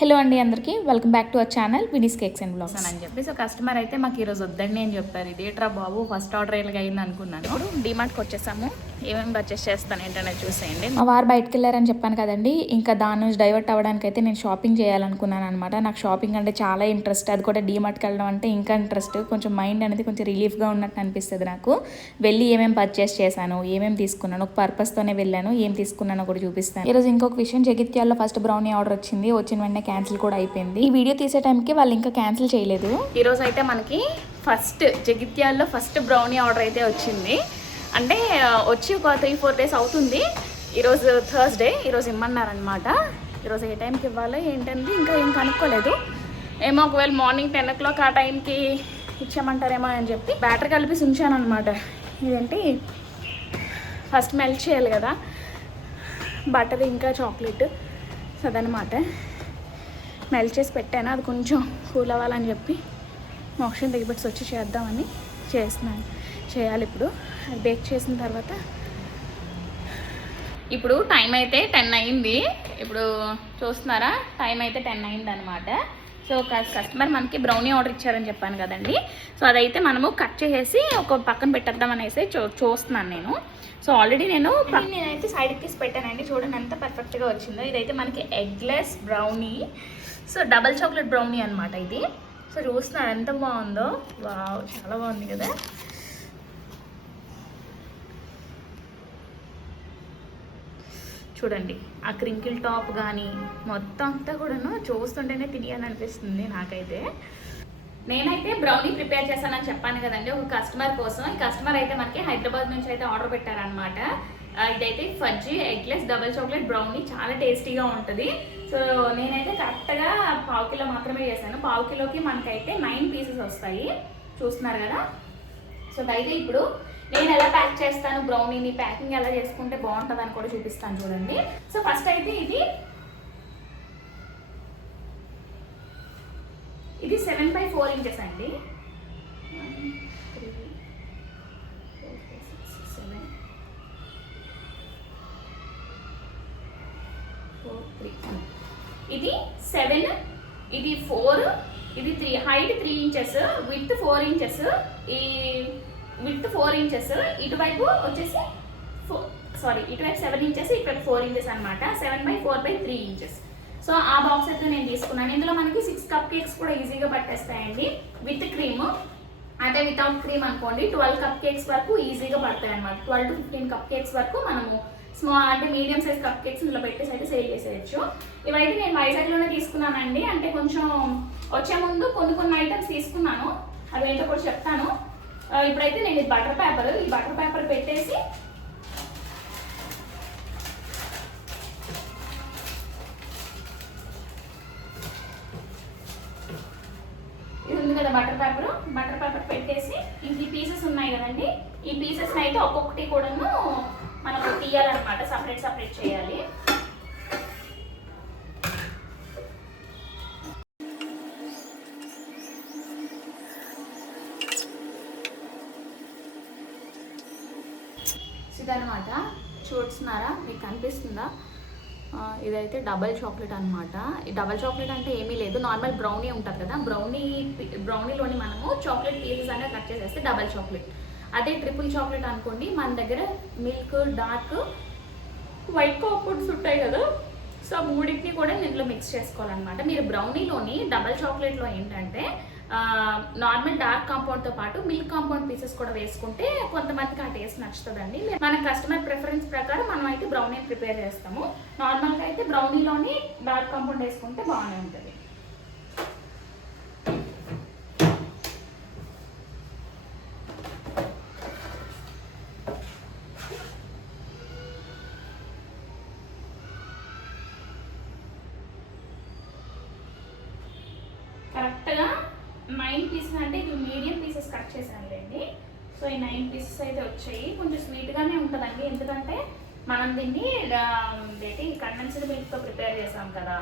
Hello అండి అందరికీ welcome back to our channel Vini's cakes and blogs అని చెప్పి సో కస్టమర్ అయితే మాకు ఈరోజు వద్దండి అని చెప్పారు. ఇదేట్రా బాబు ఫస్ట్ ఆర్డర్ ఇలాగ అయింది అనుకున్నాను. ఇప్పుడు డీమార్ట్కి వచ్చేసాము. ఏమేమి పర్చేస్ చేస్తాను ఏంటనే చూసేయండి. మా వారు బయటకు వెళ్ళారని చెప్పాను కదండి, ఇంకా దాని నుంచి డైవర్ట్ అవ్వడానికి అయితే నేను షాపింగ్ చేయాలనుకున్నాను అనమాట. నాకు షాపింగ్ అంటే చాలా ఇంట్రెస్ట్, అది కూడా డీమార్ట్కి వెళ్ళడం అంటే ఇంకా ఇంట్రెస్ట్. కొంచెం మైండ్ అనేది కొంచెం రిలీఫ్గా ఉన్నట్టు అనిపిస్తుంది నాకు. వెళ్ళి ఏమేమి పర్చేస్ చేశాను, ఏమేమి తీసుకున్నాను, ఒక పర్పస్తోనే వెళ్ళాను, ఏం తీసుకున్నానో కూడా చూపిస్తాను. ఈరోజు ఇంకొక విషయం, జగిత్యాల్లో ఫస్ట్ బ్రౌనీ ఆర్డర్ వచ్చింది, వచ్చిన వెంటనే క్యాన్సిల్ కూడా అయిపోయింది. ఈ వీడియో తీసే టైంకి వాళ్ళు ఇంకా క్యాన్సిల్ చేయలేదు. ఈరోజు అయితే మనకి జగిత్యాల్లో ఫస్ట్ బ్రౌనీ ఆర్డర్ అయితే వచ్చింది. అంటే వచ్చి ఒక 3-4 డేస్ అవుతుంది. ఈరోజు థర్స్డే, ఈరోజు ఇమ్మన్నారనమాట. ఈరోజు ఏ టైంకి ఇవ్వాలో ఏంటంటే ఇంకా ఏం కనుక్కోలేదు. ఏమో ఒకవేళ మార్నింగ్ 10 o'clock ఆ టైంకి ఇచ్చామంటారేమో అని చెప్పి బ్యాటర్ కలిపి ఉంచాను అనమాట. ఇదేంటి ఫస్ట్ మెల్ట్ చేయాలి కదా బటర్ ఇంకా చాక్లెట్, సో అదనమాట మెల్ట్ చేసి పెట్టాను. అది కొంచెం కూల్ అవ్వాలని చెప్పి మోషన్ దిగిపెట్టి వచ్చి చేద్దామని చేయాలి. ఇప్పుడు అది బేక్ చేసిన తర్వాత ఇప్పుడు టైం అయితే 10 అయింది. ఇప్పుడు చూస్తున్నారా, టైం అయితే 10 అయింది అనమాట. సో కస్టమర్ మనకి బ్రౌనీ ఆర్డర్ ఇచ్చారని చెప్పాను కదండి. సో అదైతే మనము కట్ చేసేసి ఒక పక్కన పెట్టేద్దాం అనేసి చూస్తున్నాను నేను. సో ఆల్రెడీ నేనైతే సైడ్కి తీసి పెట్టానండి. చూడండి ఎంత పర్ఫెక్ట్గా వచ్చిందో. ఇదైతే మనకి eggless brownie, so double chocolate brownie అనమాట ఇది. సో చూస్తున్నారు ఎంత బాగుందో. వావ్, చాలా బాగుంది కదా. చూడండి ఆ క్రింకిల్ టాప్ కానీ మొత్తం అంతా కూడాను చూస్తుంటేనే తినేయాలనిపిస్తుంది నాకైతే. నేనైతే బ్రౌనీ ప్రిపేర్ చేశానని చెప్పాను కదండి ఒక కస్టమర్ కోసం. ఈ కస్టమర్ అయితే మనకి హైదరాబాద్ నుంచి అయితే ఆర్డర్ పెట్టారనమాట. ఇదైతే fudgy eggless double chocolate brownie, చాలా టేస్టీగా ఉంటుంది. సో నేనైతే కరెక్ట్గా 1/2 కిలో మాత్రమే చేశాను. 1/2 కిలోకి మనకైతే 9 పీసెస్ వస్తాయి, చూస్తున్నారు కదా. సో అయితే ఇప్పుడు నేను ఎలా ప్యాక్ చేస్తాను బ్రౌనీని, ప్యాకింగ్ ఎలా చేసుకుంటే బాగుంటుంది అని కూడా చూపిస్తాను చూడండి. సో ఫస్ట్ అయితే ఇది 7/4 ఇంచెస్ అండి. 1, 3, 4, 5, 6, 7, 4, 3. ఇది 7, ఇది 4, ఇది 3. Height 3 inches, with 4 inches. ఈ విత్ 4 ఇంచెస్, ఇటువైపు వచ్చేసి ఇటువైపు 7 ఇంచెస్, ఇటువైపు 4 ఇంచెస్ అనమాట. 7/4/3 ఇంచెస్. సో ఆ బాక్స్ అయితే నేను తీసుకున్నాను. ఇందులో మనకి 6 కప్ కేక్స్ కూడా ఈజీగా పట్టేస్తాయండి విత్ క్రీమ్. అదే వితౌట్ క్రీమ్ అనుకోండి 12 కప్ కేక్స్ వరకు ఈజీగా పడతాయి అనమాట. 12 to 15 కప్ కేక్స్ వరకు మనము స్మాల్ అంటే మీడియం సైజ్ కప్ కేక్స్ ఇందులో పెట్టేసి అయితే సేల్ చేసేయచ్చు. ఇవైతే నేను వైజాగ్లోనే తీసుకున్నానండి. అంటే కొంచెం వచ్చే ముందు కొన్ని ఐటమ్స్ తీసుకున్నాను, అదేంటో కూడా చెప్తాను. ఇప్పుడైతే నేను ఈ బటర్ పేపర్ పెట్టేసి ఇది ఉంది కదా బటర్ పేపర్ పెట్టేసి ఇంక ఈ పీసెస్ ఉన్నాయి కదండి, ఈ పీసెస్ని అయితే ఒక్కొక్కటి కూడాను మనకు తీయాలన్నమాట, సపరేట్ చేయాలి. ఇదనమాట, చూస్తున్నారా, మీకు కనిపిస్తుందా? ఇదైతే డబల్ చాక్లెట్ అనమాట. ఈ డబల్ చాక్లెట్ అంటే ఏమీ లేదు, నార్మల్ బ్రౌనీ ఉంటుంది కదా, బ్రౌనీలోని మనము చాక్లెట్ పీసెస్ అనేది కట్ చేసేస్తే డబల్ చాక్లెట్. అదే ట్రిపుల్ చాక్లెట్ అనుకోండి, మన దగ్గర మిల్క్, డార్క్, వైట్ కాంపౌండ్స్ ఉంటాయి కదా, సో మూడింటిని కూడా ఇందులో మిక్స్ చేసుకోవాలన్నమాట. మీరు బ్రౌనీలోని డబల్ చాక్లెట్లో ఏంటంటే నార్మల్ డార్క్ కాంపౌండ్తో పాటు మిల్క్ కాంపౌండ్ పీసెస్ కూడా వేసుకుంటే కొంతమందికి ఆ టేస్ట్ నచ్చుతుందండి. మన కస్టమర్ ప్రిఫరెన్స్ ప్రకారం మనం అయితే బ్రౌనీ ప్రిపేర్ చేస్తాము. నార్మల్గా అయితే బ్రౌనీలోని డార్క్ కాంపౌండ్ వేసుకుంటే బాగానే ఉంటుంది. కరెక్ట్గా 9 పీసెస్, అంటే ఇది మీడియం పీసెస్ కట్ చేశానులేండి. సో ఈ 9 పీసెస్ అయితే వచ్చాయి. కొంచెం స్వీట్గానే ఉంటుందండి, ఎందుకంటే మనం దీన్ని కండెన్స్డ్ మిల్క్తో ప్రిపేర్ చేసాం కదా.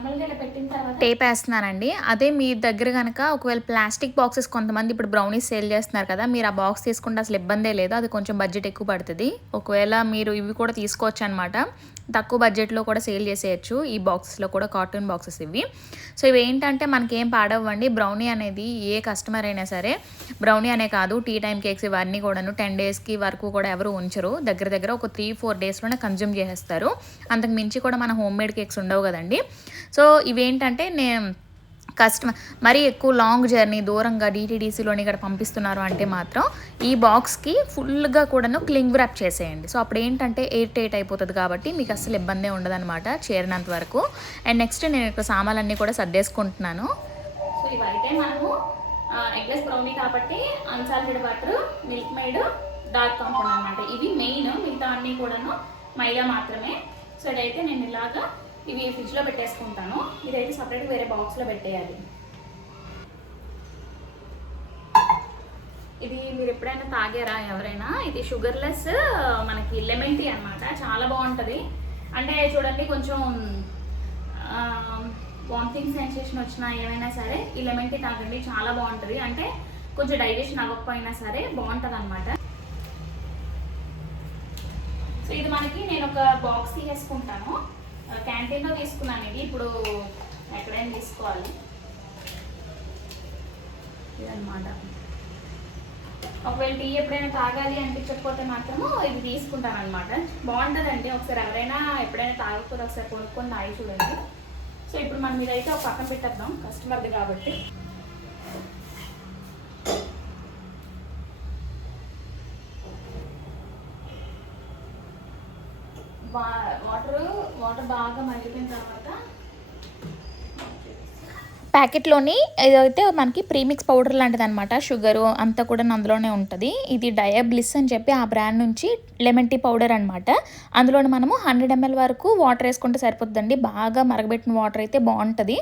నార్మల్గా ఇలా పెట్టిన తర్వాత టేప్ వేస్తున్నానండి. అదే మీ దగ్గర కనుక ఒకవేళ ప్లాస్టిక్ బాక్సెస్ కొంతమంది ఇప్పుడు బ్రౌనీస్ సేల్ చేస్తున్నారు కదా, మీరు ఆ బాక్స్ తీసుకుంటే అసలు ఇబ్బందే లేదు. అది కొంచెం బడ్జెట్ ఎక్కువ పడుతుంది. ఒకవేళ మీరు ఇవి కూడా తీసుకోవచ్చు అనమాట. తక్కువ బడ్జెట్లో కూడా సేల్ చేసేయచ్చు. ఈ బాక్సెస్లో కూడా కార్టూన్ బాక్సెస్ ఇవి. సో ఇవి ఏంటంటే మనకేం పాడవ్వండి. బ్రౌనీ అనేది ఏ కస్టమర్ అయినా సరే, బ్రౌనీ అనే కాదు టీ టైం కేక్స్ ఇవన్నీ కూడాను 10 డేస్కి వరకు కూడా ఎవరు ఉంచరు. దగ్గర ఒక 3-4 డేస్లోనే కన్జ్యూమ్ చేసేస్తారు. అంతకు మించి కూడా మన హోమ్ మేడ్ కేక్స్ ఉండవు కదండి. సో ఇవేంటంటే కస్టమర్ మరీ ఎక్కువ లాంగ్ జర్నీ దూరంగా DTDCలోని ఇక్కడ పంపిస్తున్నారు అంటే మాత్రం ఈ బాక్స్కి ఫుల్గా కూడాను క్లింగ్ ర్యాప్ చేసేయండి. సో అప్పుడు ఏంటంటే ఎయిర్ టైట్ అయిపోతుంది కాబట్టి మీకు అసలు ఇబ్బందే ఉండదన్నమాట చేరినంత వరకు. అండ్ నెక్స్ట్ నేను ఇక్కడ సామాన్లన్నీ కూడా సర్దేసుకుంటున్నాను. సో ఇవైతే మనము ఎగ్లెస్ బ్రౌనీ కాబట్టి unsalted butter, milk made, dark compound అనమాట. ఇవి మెయిన్, మిగతా అన్నీ కూడాను మైదా మాత్రమే. సో ఇదైతే నేను ఇలాగా ఇవి ఫ్రిడ్జ్లో పెట్టేసుకుంటాను. ఇదైతే సపరేట్ వేరే బాక్స్లో పెట్టేయాలి. ఇది మీరు ఎప్పుడైనా తాగారా ఎవరైనా? ఇది షుగర్లెస్ మనకి లెమన్ టీ అనమాట. చాలా బాగుంటుంది. అంటే చూడండి కొంచెం వామిటింగ్ సెన్సేషన్ వచ్చినా ఏమైనా సరే ఈ లెమన్ టీ తాగండి, చాలా బాగుంటుంది. అంటే కొంచెం డైజెషన్ అవ్వకపోయినా సరే బాగుంటుంది అనమాట. సో ఇది మనకి నేను ఒక బాక్స్ తీసేసుకుంటాను. క్యాంటీన్లో తీసుకున్నాను ఇది. ఇప్పుడు ఎక్కడైనా తీసుకోవాలి ఇదన్నమాట. ఒకవేళ టీ ఎప్పుడైనా తాగాలి అనిపించకపోతే మాత్రము ఇది తీసుకుంటాను అనమాట. బాగుంటుందండి. ఒకసారి ఎవరైనా ఎప్పుడైనా తాగకపోతే ఒకసారి కొనుక్కొని తాగి చూడండి. సో ఇప్పుడు మనం ఇదైతే ఒక పక్కన పెట్టేద్దాం, కస్టమర్ది కాబట్టి. వాటర్ బాగా మరిగిన తర్వాత ప్యాకెట్లోని ఇదైతే మనకి ప్రీమిక్స్ పౌడర్ లాంటిది అనమాట. షుగరు అంతా కూడా అందులోనే ఉంటుంది. ఇది డయాబ్లిస్ అని చెప్పి ఆ బ్రాండ్ నుంచి లెమన్ టీ పౌడర్ అనమాట. అందులో మనము 100 ml వరకు వాటర్ వేసుకుంటే సరిపోతుందండి. బాగా మరగబెట్టిన వాటర్ అయితే బాగుంటుంది.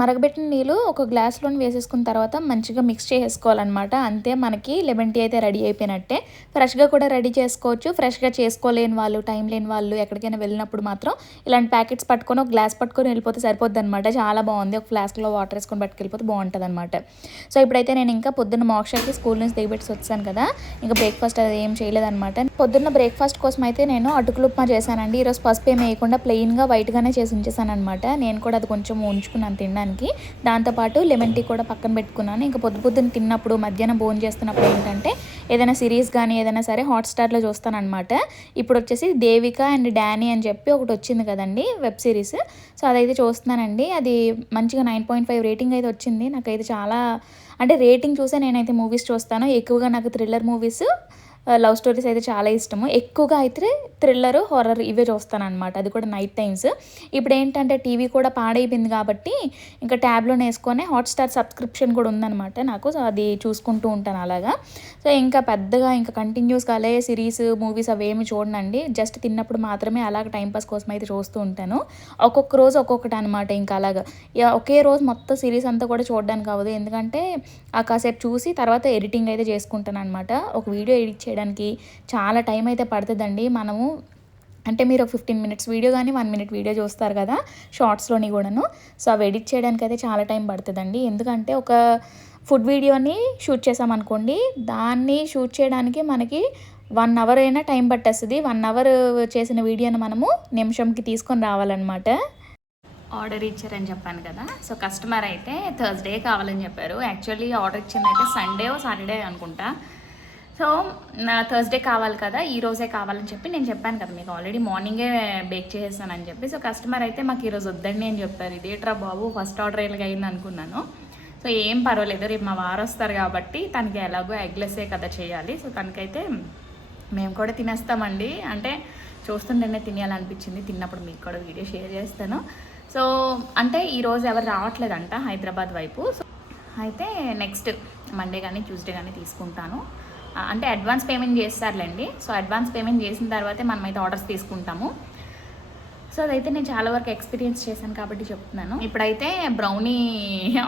మరగబెట్టిన నీళ్ళు ఒక గ్లాస్లోని వేసేసుకున్న తర్వాత మంచిగా మిక్స్ చేసుకోవాలన్నమాట. అంతే మనకి లెమన్ టీ అయితే రెడీ అయిపోయినట్టే. ఫ్రెష్గా కూడా రెడీ చేసుకోవచ్చు. ఫ్రెష్గా చేసుకోలేని వాళ్ళు, టైం లేని వాళ్ళు ఎక్కడికైనా వెళ్ళినప్పుడు మాత్రం ఇలాంటి ప్యాకెట్స్ పట్టుకొని ఒక గ్లాస్ పట్టుకొని వెళ్ళిపోతే సరిపోద్ది అనమాట. చాలా బాగుంది. ఒక ఫ్లాస్క్లో వాటర్ వేసుకొని పట్టుకెళ్ళిపోతే బాగుంటుంది అనమాట. సో ఇప్పుడైతే నేను ఇంకా పొద్దున్న మోక్షకి స్కూల్ నుంచి దిగబెట్టి వచ్చాను కదా, ఇంకా బ్రేక్ఫాస్ట్ అది ఏం చేయలేదన్నమాట. పొద్దున్న బ్రేక్ఫాస్ట్ కోసం అయితే నేను అటుకులు ఉప్మా చేశానండి. ఈరోజు పసుపు ఏమి వేయకుండా ప్లెయిన్గా వైట్గానే చేసి ఉంచేసాను అనమాట. నేను కూడా అది కొంచెం ఉంచుకున్నాను తినడానికి. దాంతోపాటు లెమన్ టీ కూడా పక్కన పెట్టుకున్నాను. ఇంకా పొద్దున్న తిన్నప్పుడు మధ్యాహ్నం భోజనం చేస్తున్నప్పుడు ఏంటంటే ఏదైనా సిరీస్ కానీ ఏదైనా సరే హాట్స్టార్లో చూస్తాను అనమాట. ఇప్పుడు వచ్చేసి దేవిక అండ్ డానీ అని చెప్పి ఒకటి వచ్చింది కదండి వెబ్ సిరీస్. సో అదైతే చూస్తున్నానండి. అది మంచిగా 9.5 రేటింగ్ అయితే వచ్చింది. నాకైతే చాలా అంటే రేటింగ్ చూసే నేనైతే మూవీస్ చూస్తాను. ఎక్కువగా నాకు థ్రిల్లర్ మూవీస్, లవ్ స్టోరీస్ అయితే చాలా ఇష్టము. ఎక్కువగా అయితే థ్రిల్లర్, హారర్ ఇవే చూస్తాను అనమాట. అది కూడా నైట్ టైమ్స్. ఇప్పుడు ఏంటంటే టీవీ కూడా పాడైపోయింది కాబట్టి ఇంకా ట్యాబ్లోనే వేసుకొని హాట్స్టార్ సబ్స్క్రిప్షన్ కూడా ఉందన్నమాట నాకు. సో అది చూసుకుంటూ ఉంటాను అలాగా. సో ఇంకా పెద్దగా ఇంకా కంటిన్యూస్గా అలాగే సిరీస్, మూవీస్ అవేమి చూడనండి. జస్ట్ తిన్నప్పుడు మాత్రమే అలాగ టైంపాస్ కోసం అయితే చూస్తూ ఉంటాను. ఒక్కొక్క రోజు ఒక్కొక్కటి అనమాట. ఇంకా అలాగా ఒకే రోజు మొత్తం సిరీస్ అంతా కూడా చూడడానికి అవ్వదు. ఎందుకంటే కాసేపు చూసి తర్వాత ఎడిటింగ్ అయితే చేసుకుంటాను అనమాట. ఒక వీడియో ఎడిట్ చేయడానికి చాలా టైం అయితే పడుతుందండి. మనము అంటే మీరు ఒక 15 minutes వీడియో కానీ 1 minute వీడియో చూస్తారు కదా షార్ట్స్లోని కూడాను. సో అవి ఎడిట్ చేయడానికి అయితే చాలా టైం పడుతుందండి. ఎందుకంటే ఒక ఫుడ్ వీడియోని షూట్ చేసామనుకోండి, దాన్ని షూట్ చేయడానికి మనకి 1 hour అయినా టైం పట్టేస్తుంది. 1 hour చేసిన వీడియోని మనము నిమిషంకి తీసుకొని రావాలన్నమాట. ఆర్డర్ ఇచ్చారని చెప్పాను కదా. సో కస్టమర్ అయితే థర్స్డే కావాలని చెప్పారు. యాక్చువల్లీ ఆర్డర్ ఇచ్చింది అయితే సండే సాటర్డే అనుకుంటా. సో థర్స్డే కావాలి కదా, ఈ రోజే కావాలని చెప్పి నేను చెప్పాను కదా మీకు ఆల్రెడీ మార్నింగే బేక్ చేసేసానని చెప్పి. సో కస్టమర్ అయితే మాకు ఈరోజు వద్దండి అని చెప్పారు. ఇదేట్రా బాబు ఫస్ట్ ఆర్డర్ ఇలాగ అయింది అనుకున్నాను. సో ఏం పర్వాలేదు, రేపు మా వారు వస్తారు కాబట్టి తనకి ఎలాగో ఎగ్లెస్సే కదా చేయాలి. సో తనకైతే మేము కూడా తినేస్తామండి. అంటే చూస్తుంటేనే తినేయాలనిపించింది. తిన్నప్పుడు మీకు కూడా వీడియో షేర్ చేస్తాను. సో అంటే ఈరోజు ఎవరు రావట్లేదంట హైదరాబాద్ వైపు. సో అయితే నెక్స్ట్ మండే కానీ ట్యూస్డే కానీ తీసుకుంటాను. అంటే అడ్వాన్స్ పేమెంట్ చేస్తారులేండి. సో అడ్వాన్స్ పేమెంట్ చేసిన తర్వాతే మనమైతే ఆర్డర్స్ తీసుకుంటాము. సో అదైతే నేను చాలా వరకు ఎక్స్పీరియన్స్ చేశాను కాబట్టి చెప్తున్నాను. ఇప్పుడైతే బ్రౌనీ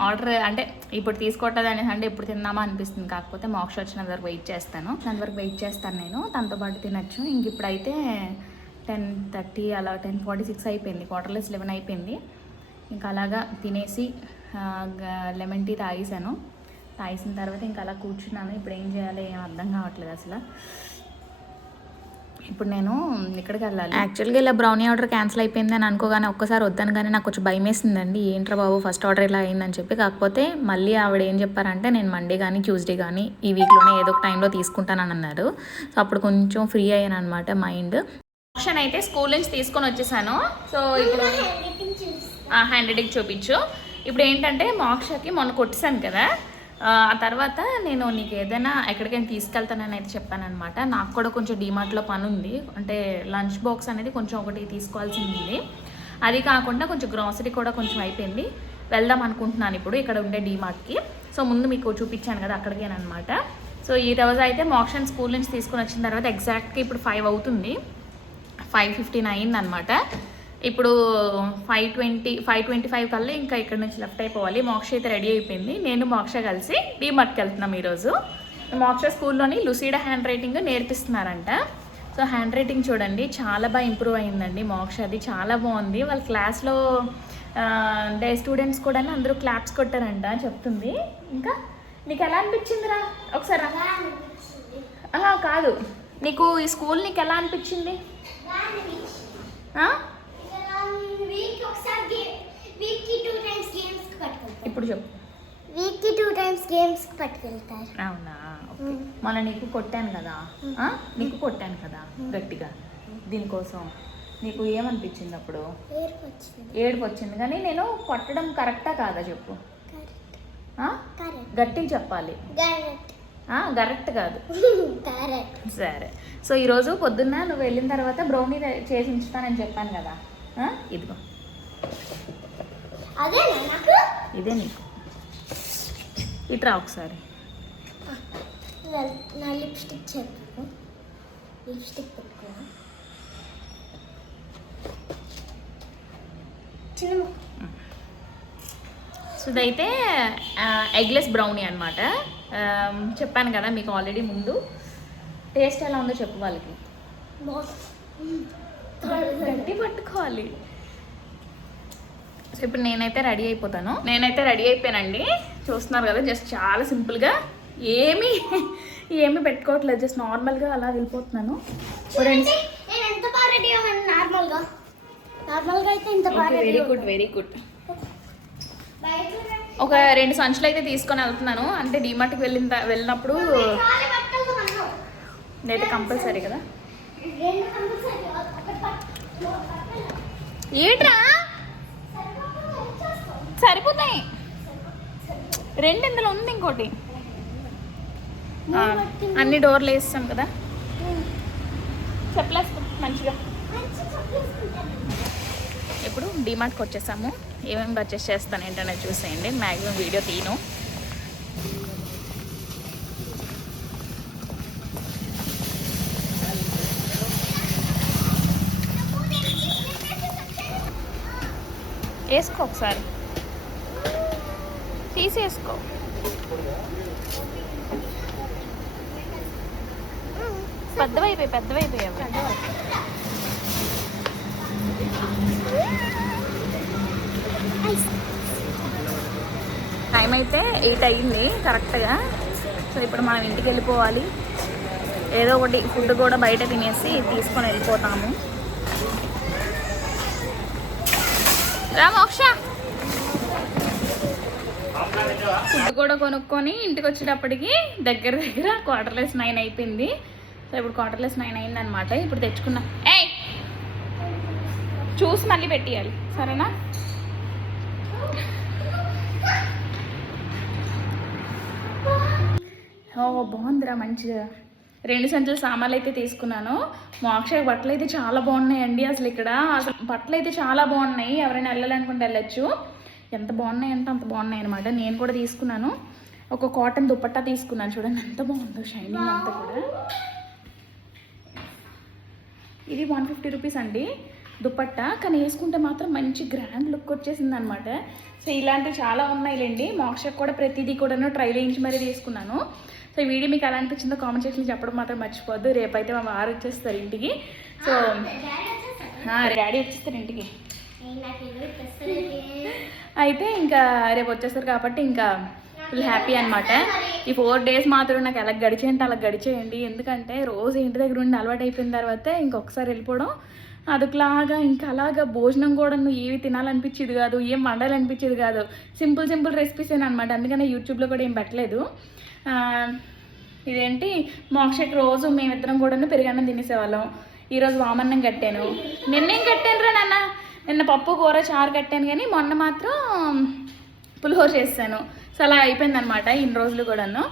ఆర్డర్ అంటే ఇప్పుడు తీసుకోవట్లేదు అనేసి అంటే ఇప్పుడు తిందామా అనిపిస్తుంది. కాకపోతే మోక్ష వచ్చినంత వరకు వెయిట్ చేస్తాను నేను. తనతో పాటు తినచ్చు. ఇంక ఇప్పుడైతే 10:30 అలా 10:46 అయిపోయింది. 11:45 అయిపోయింది. ఇంకా అలాగా తినేసి లెమన్ టీ తాగేసాను. తాగేసిన తర్వాత ఇంకా అలా కూర్చున్నాను. ఇప్పుడు ఏం చేయాలో ఏం అర్థం కావట్లేదు అసలు. ఇప్పుడు నేను ఇక్కడికి వెళ్ళాలి. యాక్చువల్గా ఇలా బ్రౌనీ ఆర్డర్ క్యాన్సిల్ అయిపోయింది అని అనుకోగానే ఒక్కసారి వద్దాను కానీ నాకు కొంచెం భయం వేసిందండి. ఏంట్రా బాబు ఫస్ట్ ఆర్డర్ ఇలా అయిందని చెప్పి. కాకపోతే మళ్ళీ ఆవిడ ఏం చెప్పారంటే నేను మండే కానీ ట్యూస్డే కానీ ఈ వీక్లోనే ఏదో ఒక టైంలో తీసుకుంటానని అన్నారు. సో అప్పుడు కొంచెం ఫ్రీ అయ్యాను అనమాట మైండ్. ఆప్షన్ అయితే స్కూల్ నుంచి తీసుకొని వచ్చేసాను. సో ఇప్పుడు హ్యాండ్ రైటింగ్ చూపించు. ఇప్పుడు ఏంటంటే మోక్షకి మొన్న కొట్టేసాను కదా, ఆ తర్వాత నేను నీకు ఏదైనా ఎక్కడికైనా తీసుకెళ్తానని అయితే చెప్పాను అనమాట. నాకు కూడా కొంచెం డీమార్ట్లో పని ఉంది, అంటే లంచ్ బాక్స్ అనేది కొంచెం ఒకటి తీసుకోవాల్సింది ఉంది. అది కాకుండా కొంచెం గ్రాసరీ కూడా కొంచెం అయిపోయింది, వెళ్దాం అనుకుంటున్నాను ఇప్పుడు ఇక్కడ ఉండే డీమార్ట్కి. సో ముందు మీకు చూపించాను కదా అక్కడికేనమాట. సో ఈ రోజు అయితే మోక్షన్ స్కూల్ నుంచి తీసుకొని వచ్చిన తర్వాత ఎగ్జాక్ట్గా ఇప్పుడు 5 అవుతుంది, 5:15 అయిందనమాట. ఇప్పుడు 5:25 కల్లా ఇంకా ఇక్కడ నుంచి లెఫ్ట్ అయిపోవాలి. మోక్ష అయితే రెడీ అయిపోయింది. నేను మోక్ష కలిసి డీమార్ట్కి వెళ్తున్నాం ఈరోజు. మోక్ష స్కూల్లోని లుసీడా హ్యాండ్ రైటింగ్ నేర్పిస్తున్నారంట. సో హ్యాండ్ రైటింగ్ చూడండి చాలా బాగా ఇంప్రూవ్ అయిందండి మోక్ష, అది చాలా బాగుంది. వాళ్ళ క్లాస్లో డే స్టూడెంట్స్ కూడా అందరూ క్లాప్స్ కొట్టారంట చెప్తుంది. ఇంకా నీకు ఎలా అనిపించిందిరా ఒకసారి? కాదు, నీకు ఈ స్కూల్ నీకు ఎలా అనిపించింది? ఇప్పుడు చెప్పు. వీక్కి 2 times గేమ్స్కి పట్టుకెళ్తారు. అవునా? మన నీకు కొట్టాను కదా, నీకు కొట్టాను కదా గట్టిగా, దీనికోసం నీకు ఏమనిపించింది అప్పుడు? ఏడుపు వచ్చింది. కానీ నేను కొట్టడం కరెక్టా కాదా చెప్పు? గట్టిగా చెప్పాలి, కరెక్ట్ కాదు. సరే. సో ఈరోజు పొద్దున్న నువ్వు వెళ్ళిన తర్వాత బ్రౌనీ చేసి ఉంచుతానని చెప్పాను కదా, ఇదిగో ఇదే నీకు. ఇట్రా ఒకసారి. నా లిప్స్టిక్ చెప్పు. లిప్స్టిక్ పెట్టుకున్నా. సో ఇదైతే ఎగ్లెస్ బ్రౌనీ అనమాట. చెప్పాను కదా మీకు ఆల్రెడీ ముందు. టేస్ట్ ఎలా ఉందో చెప్పు వాళ్ళకి. గట్టి పట్టుకోవాలి. సో ఇప్పుడు నేనైతే రెడీ అయిపోతాను. నేనైతే రెడీ అయిపోయానండి, చూస్తున్నారు కదా. జస్ట్ చాలా సింపుల్గా ఏమీ పెట్టుకోవట్లేదు, జస్ట్ నార్మల్గా అలా వెళ్ళిపోతున్నాను. Very good. ఒక 2 సంచులు అయితే తీసుకొని వెళ్తున్నాను, అంటే డీమార్ట్కి వెళ్ళినప్పుడు నేనైతే కంపల్సరీ కదా. ఏట్రా సరిపోతాయి, 2 ఇందులో ఉంది ఇంకోటి. అన్ని డోర్లు వేస్తాం కదా, చెప్పలేస్తాం మంచిగా. ఇప్పుడు డీమార్ట్కి వచ్చేసాము. ఏమేమి పర్చేస్ చేస్తాను ఏంటనే చూసేయండి. మ్యాక్సిమం వీడియో తీను. వేసుకో ఒకసారి, తీసేసుకో. పెద్దవైపోయావు. టైం అయితే 8 అయ్యింది కరెక్ట్గా. సో ఇప్పుడు మనం ఇంటికి వెళ్ళిపోవాలి. ఏదో ఒకటి ఫుడ్ కూడా బయట తినేసి తీసుకొని వెళ్ళిపోతాము. రా మోక్ష. ఫుడ్ కూడా కొనుక్కొని ఇంటికి వచ్చేటప్పటికి దగ్గర 9:15 అయిపోయింది. సో ఇప్పుడు 9:15 అయిందనమాట. ఇప్పుడు తెచ్చుకున్నా. చూసి మళ్ళీ పెట్టేయాలి, సరేనా? బాగుందిరా మంచిగా. 2 సంచుల సామాన్లు అయితే తీసుకున్నాను. మోక్ష బట్టలు అయితే చాలా బాగున్నాయండి. అసలు ఇక్కడ బట్టలు అయితే చాలా బాగున్నాయి. ఎవరైనా వెళ్ళాలనుకుంటే వెళ్ళచ్చు. ఎంత బాగున్నాయి అంటే అంత బాగున్నాయి అనమాట. నేను కూడా తీసుకున్నాను. ఒక కాటన్ దుపట్టా తీసుకున్నాను, చూడండి ఎంత బాగుందో షైనింగ్ అంతా కూడా. ఇది 150 రూపీస్ అండి దుపట్టా, కానీ వేసుకుంటే మాత్రం మంచి గ్రాండ్ లుక్ వచ్చేసింది అనమాట. సో ఇలాంటివి చాలా ఉన్నాయిలేండి. మోక్షకు కూడా ప్రతిదీ కూడా ట్రై చేయించి మరీ తీసుకున్నాను. సో ఈ వీడియో మీకు ఎలా అనిపించిందో కామెంట్ సెక్షన్లో చెప్పడం మాత్రం మర్చిపోద్దు. రేపైతే మా వారు వచ్చేస్తారు ఇంటికి. సో డాడీ వచ్చేస్తారు ఇంటికి. నాకు ఏదో తెస్తలేదు. అయితే ఇంకా రేపు వచ్చేస్తారు కాబట్టి ఇంకా ఫుల్ హ్యాపీ అనమాట. ఈ 4 days మాత్రం నాకు ఎలా గడిచేయంటే అలా గడిచేయండి. ఎందుకంటే రోజు ఇంటి దగ్గర ఉండి అలవాటు అయిపోయిన తర్వాత ఇంకొకసారి వెళ్ళిపోవడం అదొకలాగా ఇంకా అలాగా భోజనం కూడా ఏవి తినాలనిపించేది కాదు, ఏం వండాలనిపించేది కాదు. సింపుల్ రెసిపీస్ అనమాట. అందుకనే యూట్యూబ్లో కూడా ఏం పెట్టలేదు. ఇదేంటి మోక్షకి రోజు మేమిద్దరం కూడా పెరుగన్నం తినేసేవాళ్ళం. ఈరోజు వామన్నం కట్టాను. నిన్నేం కట్టాను రా నాన్న? నిన్న పప్పు కూర చారు కట్టాను, కానీ మొన్న మాత్రం పులిహోర చేస్తాను. సో అలా అయిపోయిందనమాట ఇన్ని రోజులు కూడాను.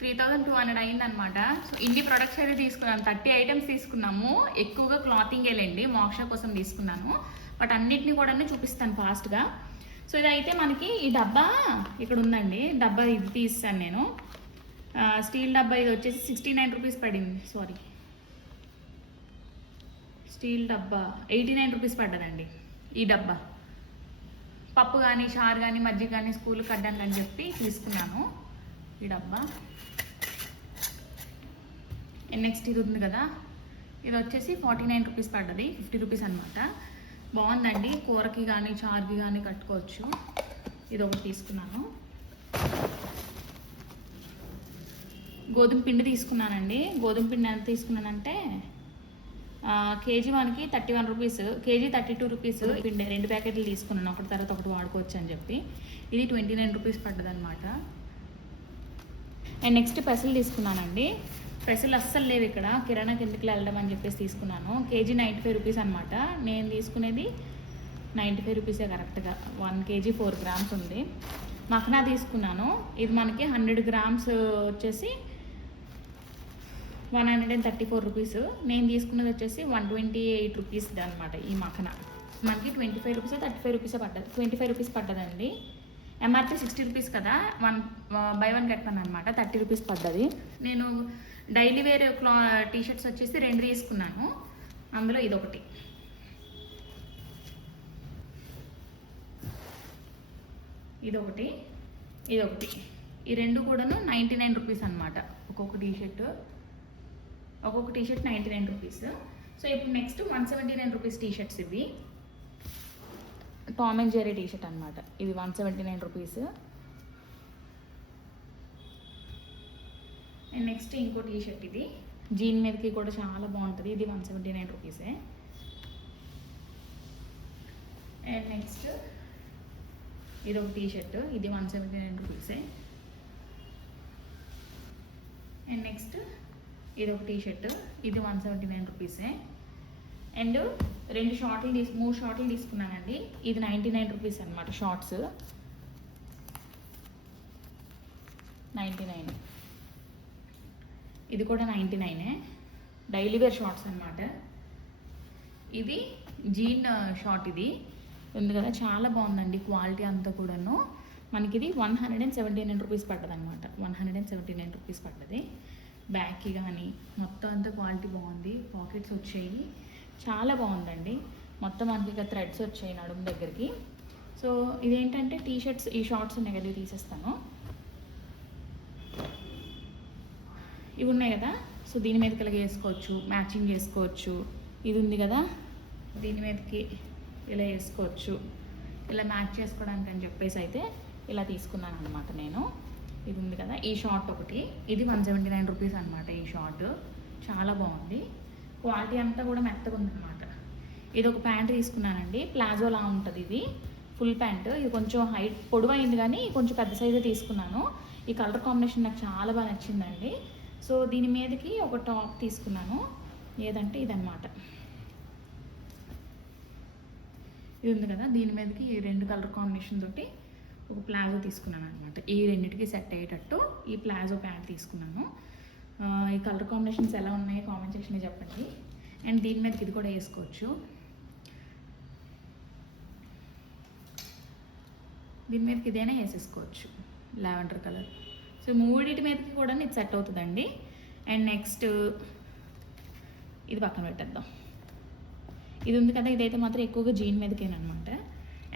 3200 అయిందనమాట. సో ఇన్ని ప్రొడక్ట్స్ అయితే తీసుకున్నాను. 30 items తీసుకున్నాము. ఎక్కువగా క్లాతింగ్ వెళ్ళండి, మోక్ష కోసం తీసుకున్నాను. బట్ అన్నిటిని కూడా చూపిస్తాను ఫాస్ట్గా. సో ఇదైతే మనకి ఈ డబ్బా ఇక్కడ ఉందండి. డబ్బా ఇది తీస్తాను నేను. స్టీల్ డబ్బా ఇది వచ్చేసి 69 రూపీస్ పడింది. సారీ, స్టీల్ డబ్బా 89 రూపీస్ పడ్డదండి ఈ డబ్బా. పప్పు కానీ చారు కానీ మజ్జిగ కానీ స్కూల్కి కట్టండి అని చెప్పి తీసుకున్నాను ఈ డబ్బా. నెక్స్ట్ ఇది ఉంది కదా, ఇది వచ్చేసి 49 రూపీస్ పడ్డది, 50 రూపీస్ అనమాట. బాగుందండి, కూరకి కానీ చారుకి కానీ కట్టుకోవచ్చు. ఇది ఒకటి తీసుకున్నాను. గోధుమ పిండి తీసుకున్నానండి. గోధుమ పిండి ఎంత తీసుకున్నానంటే కేజీ మనకి 31 రూపీస్, కేజీ 32 రూపీస్ పిండి. 2 ప్యాకెట్లు తీసుకున్నాను, ఒకటి తర్వాత ఒకటి వాడుకోవచ్చు అని చెప్పి. ఇది 29 రూపీస్ పడ్డదనమాట. అండ్ నెక్స్ట్ పెసలు తీసుకున్నానండి. పెసలు అస్సలు లేవు ఇక్కడ, కిరాణా కిందకి వెళ్ళడం అని చెప్పేసి తీసుకున్నాను. కేజీ 95 రూపీస్ అనమాట. నేను తీసుకునేది 95 రూపీసే కరెక్ట్గా. 1 kg 4 grams ఉంది. మఖనా తీసుకున్నాను. ఇది మనకి 100 grams వచ్చేసి 134 రూపీస్. నేను తీసుకున్నది వచ్చేసి 128 రూపీస్ అనమాట. ఈ మఖనా మనకి 25 రూపీస్ 35 రూపీసే పడ్డది, 25 రూపీస్ పడ్డదండి. ఎంఆర్పీ 60 రూపీస్ కదా, 1 buy 1 get 1 అనమాట, 30 రూపీస్ పడ్డది. నేను డైలీ వేర్ టీషర్ట్స్ వచ్చేసి 2 తీసుకున్నాను. అందులో ఇదొకటి, ఇదొకటి, ఇదొకటి. ఈ రెండు కూడాను 99 రూపీస్ అనమాట. ఒక్కొక్క టీషర్ట్ 99 రూపీస్. సో ఇప్పుడు నెక్స్ట్ 179 రూపీస్ టీషర్ట్స్. ఇవి టామ్ అండ్ జెర్రీ టీషర్ట్ అనమాట. ఇది 179 రూపీస్. అండ్ నెక్స్ట్ ఇంకో టీషర్ట్, ఇది జీన్ మీదకి కూడా చాలా బాగుంటుంది. ఇది 179 రూపీసే. అండ్ నెక్స్ట్ ఇది ఒక టీషర్ట్, ఇది 179 రూపీసే. అండ్ నెక్స్ట్ ఇది ఒక టీషర్ట్, ఇది 179 రూపీసే. అండ్ 3 షార్ట్లు తీసుకున్నానండి. ఇది 99 రూపీస్ అనమాట. షార్ట్స్ 99, ఇది కూడా 99. డైలీ వేర్ షార్ట్స్ అనమాట. ఇది జీన్ షార్ట్, ఇది ఉంది కదా, చాలా బాగుందండి క్వాలిటీ అంతా కూడాను. మనకి ఇది 179 రూపీస్ పడ్డదనమాట. 179 రూపీస్ పడ్డది. బ్యాక్కి కానీ మొత్తం అంతా క్వాలిటీ బాగుంది. పాకెట్స్ వచ్చాయి, చాలా బాగుందండి. మొత్తం మనకి ఇక థ్రెడ్స్ వచ్చాయి నడుము దగ్గరికి. సో ఇదేంటంటే టీషర్ట్స్, ఈ షార్ట్స్ ఉన్నాయి కదా, ఇవి తీసేస్తాను. ఇవి ఉన్నాయి కదా, సో దీని మీదకి ఇలాగ వేసుకోవచ్చు, మ్యాచింగ్ చేసుకోవచ్చు. ఇది ఉంది కదా, దీని మీదకి ఇలా వేసుకోవచ్చు, ఇలా మ్యాచ్ చేసుకోవడానికి అని చెప్పేసి అయితే ఇలా తీసుకున్నాను అనమాట నేను. ఇది ఉంది కదా, ఈ షార్ట్ ఒకటి, ఇది 179 రూపీస్ అనమాట. ఈ షార్ట్ చాలా బాగుంది, క్వాలిటీ అంతా కూడా మెత్తగా ఉందన్నమాట. ఇది ఒక ప్యాంట్ తీసుకున్నానండి, ప్లాజోలా ఉంటుంది. ఇది ఫుల్ ప్యాంట్. ఇది కొంచెం హైట్ పొడవైంది కానీ కొంచెం పెద్ద సైజే తీసుకున్నాను. ఈ కలర్ కాంబినేషన్ నాకు చాలా బాగా నచ్చిందండి. సో దీని మీదకి ఒక టాప్ తీసుకున్నాను. ఏదంటే ఇదన్నమాట, ఇది ఉంది కదా, దీని మీదకి ఈ 2 కలర్ కాంబినేషన్ తోటి ఒక ప్లాజో తీసుకున్నాను అనమాట. ఈ రెండింటికి సెట్ అయ్యేటట్టు ఈ ప్లాజో ప్యాంట్ తీసుకున్నాను. ఈ కలర్ కాంబినేషన్స్ ఎలా ఉన్నాయి కామెంట్ సెక్షన్లో చెప్పండి. అండ్ దీని మీదకి ఇది కూడా వేసుకోవచ్చు. దీని మీదకి ఇదైనా వేసేసుకోవచ్చు, లావెండర్ కలర్. సో మూడింటి మీదకి కూడా ఇది సెట్ అవుతుందండి. అండ్ నెక్స్ట్ ఇది పక్కన పెట్టేద్దాం. ఇది ఉంది కదా, ఇదైతే మాత్రం ఎక్కువగా జీన్ మీదకేనమాట.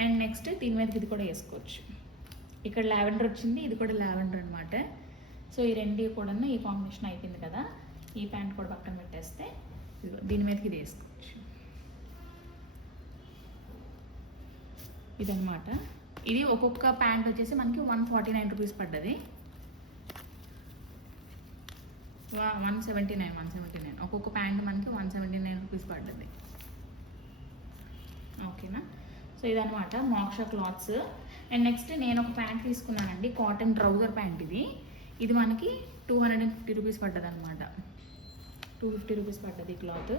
అండ్ నెక్స్ట్ దీని మీదకి ఇది కూడా వేసుకోవచ్చు. ఇక్కడ లావెండర్ వచ్చింది, ఇది కూడా లావెండర్ అనమాట. సో ఈ రెండు కూడా ఈ కాంబినేషన్ అయిపోయింది కదా, ఈ ప్యాంట్ కూడా పక్కన పెట్టేస్తే దీని మీదకి ఇది వేసుకోవచ్చు. ఇదనమాట. ఇది ఒక్కొక్క ప్యాంట్ వచ్చేసి మనకి 149 రూపీస్ పడ్డది. 179 ఒక్కొక్క ప్యాంట్ మనకి 179 రూపీస్ పడ్డది. ఓకేనా. సో ఇదనమాట మోక్ష క్లాత్స్. అండ్ నెక్స్ట్ నేను ఒక ప్యాంట్ తీసుకున్నానండి, కాటన్ ట్రౌజర్ ప్యాంట్. ఇది మనకి 250 రూపీస్ పడ్డది అనమాట. 250 రూపీస్ పడ్డది క్లాత్.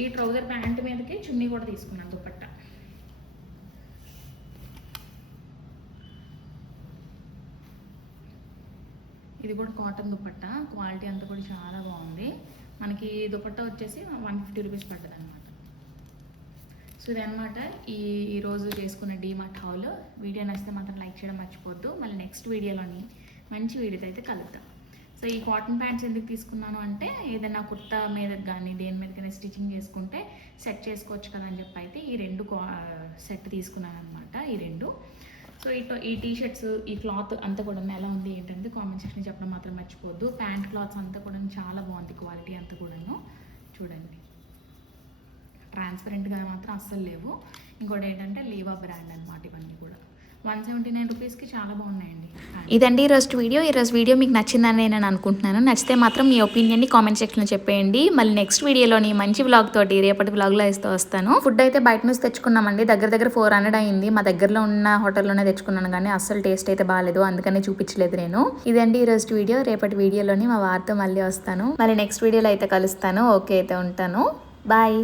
ఈ ట్రౌజర్ ప్యాంట్ మీదకి చున్నీ కూడా తీసుకున్నాను, దుపట్టా. ఇది కూడా కాటన్ దుపట్టా, క్వాలిటీ అంతా కూడా చాలా బాగుంది. మనకి దుపట్టా వచ్చేసి 150 రూపీస్ పడ్డది అనమాట. సో ఇదనమాట ఈరోజు చేసుకున్న డీమార్ట్ హాల్. వీడియో నచ్చితే మాత్రం లైక్ చేయడం మర్చిపోద్దు. మళ్ళీ నెక్స్ట్ వీడియోలోని మంచి వీడియోతో అయితే కలుద్దాం. సో ఈ కాటన్ ప్యాంట్స్ ఎందుకు తీసుకున్నాను అంటే, ఏదైనా కుర్తా మీద కానీ దేని మీదకైనా స్టిచ్చింగ్ చేసుకుంటే సెట్ చేసుకోవచ్చు కదా అని చెప్పి అయితే ఈ 2 సెట్ తీసుకున్నాను అనమాట. ఈ 2. సో ఈ టీషర్ట్స్, ఈ క్లాత్ అంతా కూడా ఎలా ఉంది ఏంటంటే కామెంట్ సెక్షన్ చెప్పడం మాత్రం మర్చిపోద్దు. ప్యాంట్ క్లాత్స్ అంతా కూడా చాలా బాగుంది, క్వాలిటీ అంతా కూడాను. చూడండి, ట్రాన్స్పరెంట్గా మాత్రం అస్సలు లేవు. ఇంకోటి ఏంటంటే లీవా బ్రాండ్ అనమాట. ఇవన్నీ కూడా 179 రూపీస్కి చాలా బాగున్నాయండి. ఇదండి ఈరోజు వీడియో మీకు నచ్చిందని నేను అనుకుంటున్నాను. నచ్చితే మాత్రం మీ ఒపీనియన్ని కామెంట్ సెక్షన్లో చెప్పేయండి. మళ్ళీ నెక్స్ట్ వీడియోలోని మంచి వ్లాగ్ తోటి రేపటి వ్లాగ్లో వస్తాను. ఫుడ్ అయితే బయట నుంచి తెచ్చుకున్నామండి. దగ్గర 400 అయింది. మా దగ్గరలో ఉన్న హోటల్లోనే తెచ్చుకున్నాను, కానీ అస్సలు టేస్ట్ అయితే బాగాలేదు, అందుకనే చూపించలేదు నేను. ఇదండి ఈరోజు వీడియో. రేపటి వీడియోలోని మా వారితో మళ్ళీ వస్తాను. మళ్ళీ నెక్స్ట్ వీడియోలో అయితే కలుస్తాను. ఓకే అయితే ఉంటాను. బాయ్.